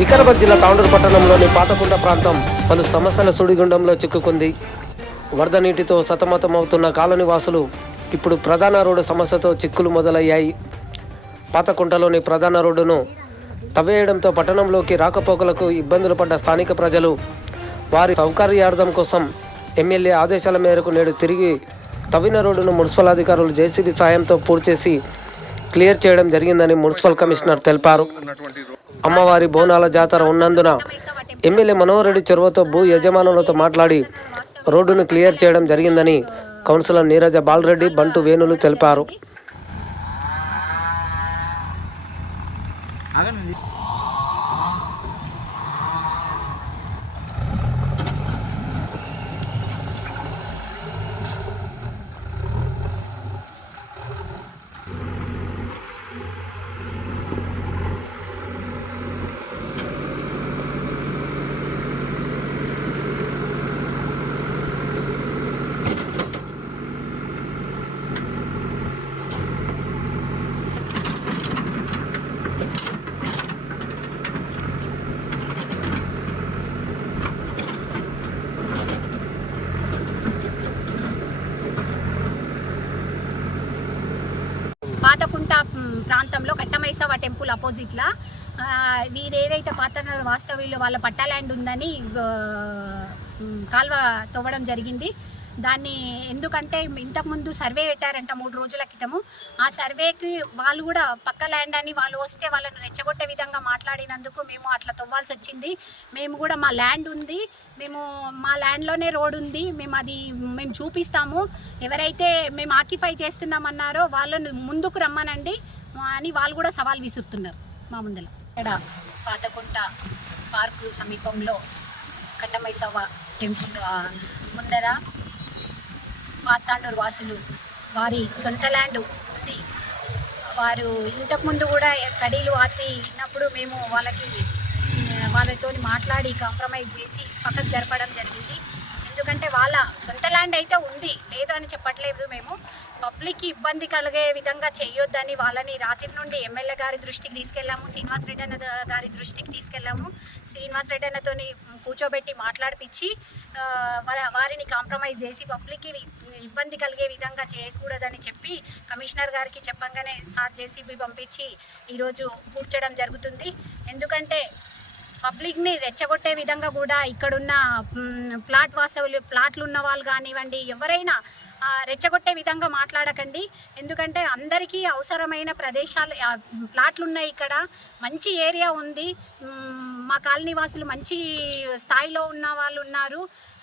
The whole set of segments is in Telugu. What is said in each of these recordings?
వికారాబాద్ జిల్లా తాండూరు పట్టణంలోని పాతకుంట ప్రాంతం పలు సమస్యల సుడిగుండంలో చిక్కుకుంది. వరద నీటితో సతమతమవుతున్న కాలనీ వాసులు ఇప్పుడు ప్రధాన రోడ్డు సమస్యతో చిక్కులు మొదలయ్యాయి. పాతకుంటలోని ప్రధాన రోడ్డును తవ్వేయడంతో పట్టణంలోకి రాకపోకలకు ఇబ్బందులు పడ్డ స్థానిక ప్రజలు వారి సౌకర్యార్థం కోసం ఎమ్మెల్యే ఆదేశాల మేరకు నేడు తిరిగి తవ్విన రోడ్డును మున్సిపల్ అధికారులు జేసీబీ సాయంతో పూర్తి చేసి క్లియర్ చేయడం జరిగిందని మున్సిపల్ కమిషనర్ తెలిపారు. అమ్మవారి బోనాల జాతర ఉన్నందున ఎమ్మెల్యే మనోహర్ రెడ్డి చొరవతో భూ యజమానులతో మాట్లాడి రోడ్డును క్లియర్ చేయడం జరిగిందని కౌన్సిలర్ నీరజ బాలరెడ్డి, బంటు వేణులు తెలిపారు. పాతకుంట ప్రాంతంలో కట్టమైసవ టెంపుల్ అపోజిట్లా వీరు ఏదైతే పాత వాస్తవ్యులు వాళ్ళ పట్టా ల్యాండ్ ఉందని కాల్వ తవ్వడం జరిగింది. దాన్ని ఎందుకంటే ఇంతకుముందు సర్వే పెట్టారంట 3 రోజుల క్రితము. ఆ సర్వేకి వాళ్ళు కూడా పక్క ల్యాండ్ అని వాళ్ళు వస్తే వాళ్ళని రెచ్చగొట్టే విధంగా మాట్లాడినందుకు మేము అట్లా తవ్వాల్సి వచ్చింది. మేము కూడా మా ల్యాండ్ ఉంది, మా ల్యాండ్లోనే రోడ్ ఉంది, మేము చూపిస్తాము, ఎవరైతే మేము ఆక్యుపై చేస్తున్నామన్నారో వాళ్ళని ముందుకు రమ్మనండి అని వాళ్ళు కూడా సవాల్ విసురుతున్నారు మా ముందర. ఇక్కడ పాతకుంట పార్కు సమీపంలో కట్టమైసవ టెంపుల్ ముందర తాండూరు వాసులు వారి సొంత ల్యాండ్ ఉంది. వారు ఇంతకుముందు కూడా కడీలు ఆతినప్పుడు మేము వాళ్ళతో మాట్లాడి కాంప్రమైజ్ చేసి పక్కకు జరపడం జరిగింది. ఎందుకంటే వాళ్ళ సొంత ల్యాండ్ అయితే ఉంది, లేదు అని చెప్పట్లేదు. మేము పబ్లిక్కి ఇబ్బంది కలిగే విధంగా చేయొద్దని వాళ్ళని రాత్రి నుండి ఎమ్మెల్యే గారి దృష్టికి తీసుకెళ్ళాము, శ్రీనివాస్ రెడ్డి అన్న గారి దృష్టికి తీసుకెళ్ళాము. శ్రీనివాస్ రెడ్డి అన్నతో కూర్చోబెట్టి మాట్లాడిపించి వారిని కాంప్రమైజ్ చేసి పబ్లిక్కి ఇబ్బంది కలిగే విధంగా చేయకూడదని చెప్పి కమిషనర్ గారికి చెప్పంగానే సార్ జేసీబీ పంపించి ఈరోజు కూర్చోడం జరుగుతుంది. ఎందుకంటే పబ్లిక్ని రెచ్చగొట్టే విధంగా కూడా ఇక్కడున్న ప్లాట్లు ఉన్న వాళ్ళు కానివ్వండి, ఎవరైనా రెచ్చగొట్టే విధంగా మాట్లాడకండి. ఎందుకంటే అందరికీ అవసరమైన ప్రదేశాలు ప్లాట్లు ఉన్నాయి, ఇక్కడ మంచి ఏరియా ఉంది, మా కాలనీ వాసులు మంచి స్థాయిలో ఉన్న వాళ్ళు ఉన్నారు.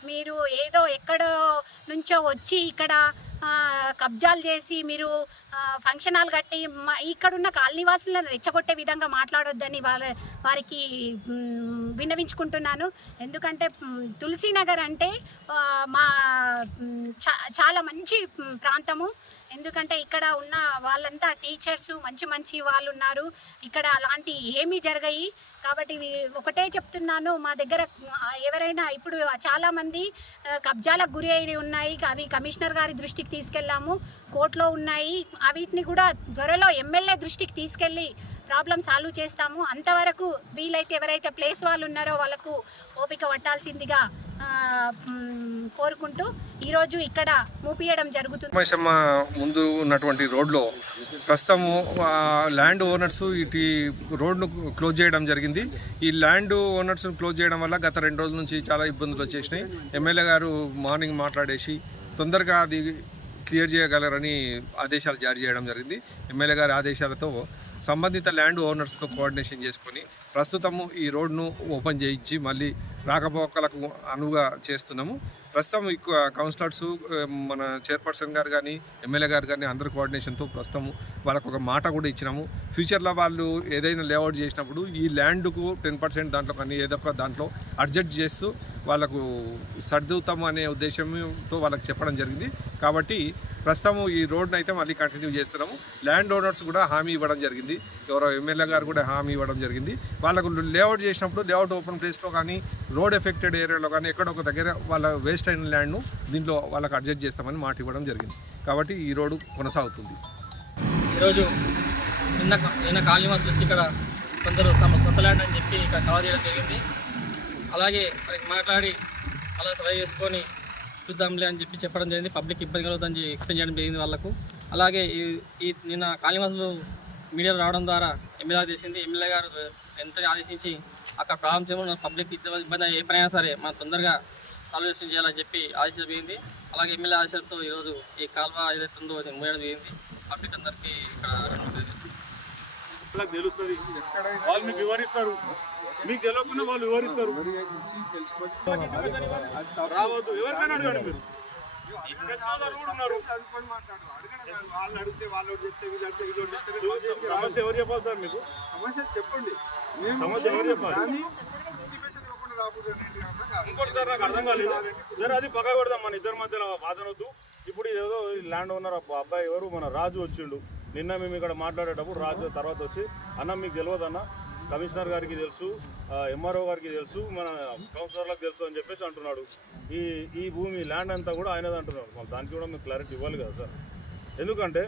మీరు ఏదో ఎక్కడో నుంచో వచ్చి ఇక్కడ కబ్జాలు చేసి మీరు ఫంక్షన్ హాల్ కట్టి ఇక్కడున్న కాలనీవాసులను రెచ్చగొట్టే విధంగా మాట్లాడొద్దని వారికి విన్నవించుకుంటున్నాను. ఎందుకంటే తులసీనగర్ అంటే చాలా మంచి ప్రాంతము. ఎందుకంటే ఇక్కడ ఉన్న వాళ్ళంతా టీచర్స్ మంచి వాళ్ళు ఉన్నారు, ఇక్కడ అలాంటి ఏమీ జరగాయి. కాబట్టి ఒకటే చెప్తున్నాను, మా దగ్గర ఎవరైనా ఇప్పుడు చాలామంది కబ్జాలకు గురి అయి ఉన్నాయి, అవి కమిషనర్ గారి దృష్టికి తీసుకెళ్ళాము, కోర్టులో ఉన్నాయి. వీటిని కూడా త్వరలో ఎమ్మెల్యే దృష్టికి తీసుకెళ్ళి ప్రాబ్లం సాల్వ్ చేస్తాము. అంతవరకు వీలైతే ఎవరైతే ప్లేస్ వాళ్ళు ఉన్నారో వాళ్ళకు ఓపిక పట్టాల్సిందిగా కోరుకుంటూ ఈరోజు ఇక్కడ మూపియడం జరుగుతుంది. ముందు ఉన్నటువంటి రోడ్లో ప్రస్తుతము ల్యాండ్ ఓనర్స్ ఇటు రోడ్ను క్లోజ్ చేయడం జరిగింది. ఈ ల్యాండ్ ఓనర్స్ను క్లోజ్ చేయడం వల్ల గత 2 రోజుల నుంచి చాలా ఇబ్బందులు వచ్చేసినాయి. ఎమ్మెల్యే గారు మార్నింగ్ మాట్లాడేసి తొందరగా అది క్లియర్ చేయగలరని ఆదేశాలు జారీ చేయడం జరిగింది. ఎమ్మెల్యే గారి ఆదేశాలతో సంబంధిత ల్యాండ్ ఓనర్స్తో కోఆర్డినేషన్ చేసుకొని ప్రస్తుతము ఈ రోడ్ను ఓపెన్ చేయించి మళ్ళీ రాకపోకలకు అనువుగా చేస్తున్నాము. ప్రస్తుతం కౌన్సిలర్స్, మన చైర్పర్సన్ గారు కానీ ఎమ్మెల్యే గారు కానీ అందరి కోఆర్డినేషన్తో ప్రస్తుతం వాళ్ళకు ఒక మాట కూడా ఇచ్చినాము. ఫ్యూచర్లో వాళ్ళు ఏదైనా లేఅవుట్ చేసినప్పుడు ఈ ల్యాండ్కు 10% దాంట్లో కానీ ఏదో ఒక దాంట్లో అడ్జస్ట్ చేస్తూ వాళ్ళకు సర్దుతాము అనే ఉద్దేశంతో వాళ్ళకి చెప్పడం జరిగింది. కాబట్టి ప్రస్తుతం ఈ రోడ్ను అయితే మళ్ళీ కంటిన్యూ చేస్తున్నాము. ల్యాండ్ ఓనర్స్ కూడా హామీ ఇవ్వడం జరిగింది, ఎవరో ఎమ్మెల్యే గారు కూడా హామీ ఇవ్వడం జరిగింది. వాళ్ళకు లేఅవుట్ చేసినప్పుడు లేఅవుట్ ఓపెన్ ప్లేస్లో కానీ రోడ్ ఎఫెక్టెడ్ ఏరియాలో కానీ ఎక్కడో ఒక దగ్గర వాళ్ళ వేస్ట్ అయిన ల్యాండ్ను దీంట్లో వాళ్ళకి అడ్జస్ట్ చేస్తామని మాట ఇవ్వడం జరిగింది. కాబట్టి ఈ రోడ్డు కొనసాగుతుంది. ఈరోజు నిన్న కాలనీవాసులు వచ్చి ఇక్కడ కొందరు తమ కొత్త ల్యాండ్ అని చెప్పి ఇక్కడ కవర్ చేయడం జరిగింది. అలాగే మాట్లాడి అలా సర్వే చేసుకొని చూద్దాంలే అని చెప్పి చెప్పడం జరిగింది. పబ్లిక్ ఇబ్బంది కలుగుతుందని ఎక్స్ప్లెయిన్ చేయడం జరిగింది వాళ్ళకు. అలాగే ఈ నిన్న కాలనీవాసులు మీడియాలో రావడం ద్వారా ఎమ్మెల్యే చేసింది. ఎమ్మెల్యే గారు వెంటనే ఆదేశించి అక్కడ ప్రాబ్లమ్స్ ఏమో పబ్లిక్ ఇబ్బంది ఏ పనైనా సరే మనం తొందరగా సాల్వేషన్ చేయాలని చెప్పి ఆదేశించబడింది. అలాగే ఎమ్మెల్యే ఆదేశాలతో ఈరోజు ఈ కాల్వ ఏదైతే ఉందో అది మూయడం జరిగింది. పబ్లిక్ అందరికీ ఇక్కడ తెలుస్తుంది, వాళ్ళు మీకు వివరిస్తారు, మీకు తెలియకుండా వాళ్ళు వివరిస్తారు. రావద్దు, ఎవరికైనా అడగండి మీరు. సమస్య ఎవరు చెప్పాలి సార్? మీకు సమస్య చెప్పండి, సమస్య ఎవరు చెప్పాలి? ఇంకోటి సార్ నాకు అర్థం కాలేదు సార్, అది పక్క కొడదాం, మన ఇద్దరి మధ్యలో బాధనొద్దు. ఇప్పుడు ఏదో ల్యాండ్ ఓనర్ అబ్బాయి ఎవరు మన రాజు వచ్చిండు. నిన్న మేము ఇక్కడ మాట్లాడేటప్పుడు రాజు తర్వాత వచ్చి అన్న మీకు తెలియదన్న, కమిషనర్ గారికి తెలుసు, ఎంఆర్ఓ గారికి తెలుసు, మన కౌన్సిలర్లకు తెలుసు అని చెప్పేసి అంటున్నాడు. ఈ భూమి ల్యాండ్ అంతా కూడా ఆయనది అంటున్నాడు. మరి దానికి కూడా మీకు క్లారిటీ ఇవ్వాలి కదా సార్. ఎందుకంటే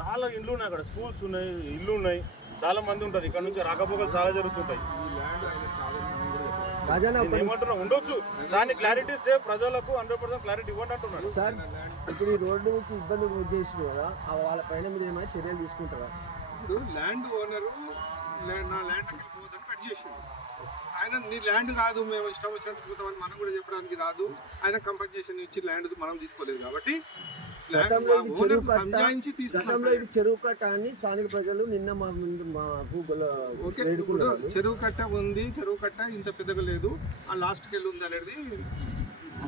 చాలా ఇండ్లు ఉన్నాయి అక్కడ, స్కూల్స్ ఉన్నాయి, ఇల్లు ఉన్నాయి, చాలా మంది ఉంటారు. ఇక్కడ నుంచి రాకపోకలు చాలా జరుగుతుంటాయి. ఏమంటున్నా ఉండొచ్చు, దాని క్లారిటీ సేఫ్ ప్రజలకు 100% క్లారిటీ ఇవ్వండి అంటున్నాడు సార్. ఇప్పుడు ఈ రోడ్డు ఇబ్బంది చేసిన కదా, వాళ్ళ పైన మీరు ఏమైనా చర్యలు తీసుకుంటారా? ఇప్పుడు ల్యాండ్ ఓనరు నా ల్యాండ్ పోదని కట్ చేసింది. ఆయన నీ ల్యాండ్ కాదు, మేము ఇష్టం వచ్చినట్టు పోతామని మనం కూడా చెప్పడానికి రాదు. ఆయన కంపెన్సేషన్ ఇచ్చి ల్యాండ్ మనం తీసుకోలేదు కాబట్టి చెరువు కట్ట అని స్థానిక ప్రజలు నిన్న చెరువు కట్ట ఉంది, చెరువు కట్ట ఇంత పెద్దగా లేదు, ఆ లాస్ట్కి వెళ్ళి ఉంది అనేది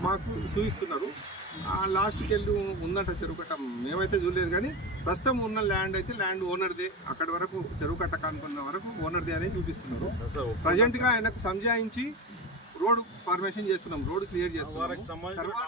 మాకు చూపిస్తున్నారు. ఆ లాస్ట్కి వెళ్ళి ఉందంట చెరువు కట్ట, మేమైతే చూడలేదు. కానీ ప్రస్తుతం ఉన్న ల్యాండ్ అయితే ల్యాండ్ ఓనర్దే, అక్కడి వరకు చెరువు కట్ట కానుకున్న వరకు ఓనర్దే అనేది చూపిస్తున్నారు. ప్రజెంట్గా ఆయనకు సంజాయించి రోడ్ ఫార్మేషన్ చేస్తున్నాం, రోడ్ క్లియర్ చేస్తున్నాం. తర్వాత